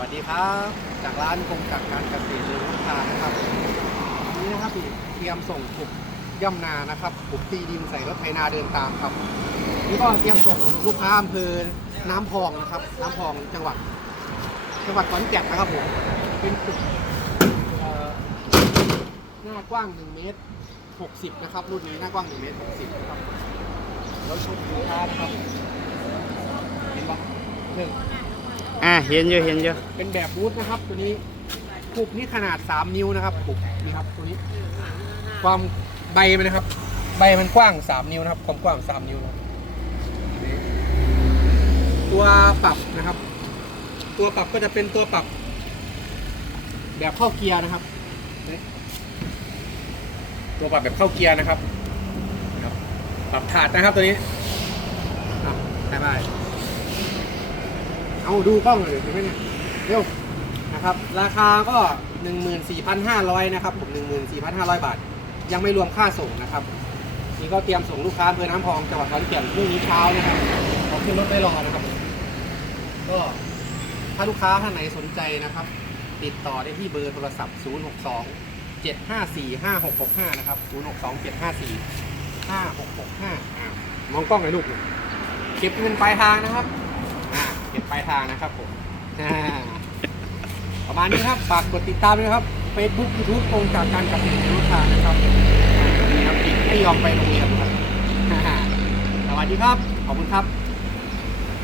วัสดีครับ จากร้านกงจักการเกษตรเรือลูกค้านะครับนี่นะครับพี่เตรียมส่งปลูกย่ำนานะครับปลูกตีดินใส่รถไถนาเดินตามครับนี่ก็เตรียมส่งลูกค้าอำเภอน้ำพองนะครับ น้ำพองจังหวัด จังหวัดขอนแก่นนะครับผมเป็นปลูกหน้ากว้าง1เมตร60นะครับรุ่นนี้หน้ากว้าง1เมตร60นะครับแล้วชมลูกค้านะครับเห็นปะหนึ่ง อ่าเห็นอยู่เห็นอยู่เป็นแบบบูทนะครับ ตัวนี้ปุกนี่ขนาด 3 นิ้วนะครับปุกนี่ครับตัวนี้ ความใบมันนะครับ ใบมันกว้าง 3 นิ้วนะครับ ความกว้าง 3 นิ้วนะครับตัวปรับนะครับ ตัวปรับก็จะเป็นตัวปรับ แบบเข้าเกียร์นะครับ ตัวปรับแบบเข้าเกียร์นะครับ ปรับถาดนะครับตัวนี้อะใช่ไหม เอาดูกล้องหน่อยเดี๋ยวไม่เนี่ยเร็วนะครับ ราคาก็ 14,500นะครับผม14,500 บาท ยังไม่รวมค่าส่งนะครับ นี่ก็เตรียมส่งลูกค้าอำเภอน้ำพองจังหวัดขอนแก่นพรุ่งนี้เช้านะครับขอขึ้นรถได้รอนะครับ ก็ถ้าลูกค้าท่านไหนสนใจนะครับ ติดต่อได้ที่เบอร์โทรศัพท์ 062 754 5665 นะครับ 062 754 5665อ่ามองกล้องหน่อยลูกเก็บเงินปลายทางนะครับ ก็บปลายทางนะครับผมอ่าประมาณนี้ครับฝากกดติดตามด้วยครับ Facebook YouTube ตรงจากการกับลูกค้านะครับนี่ครับไม่ยอมไปโรงเรียนครับสวัสดีครับ ขอบคุณครับ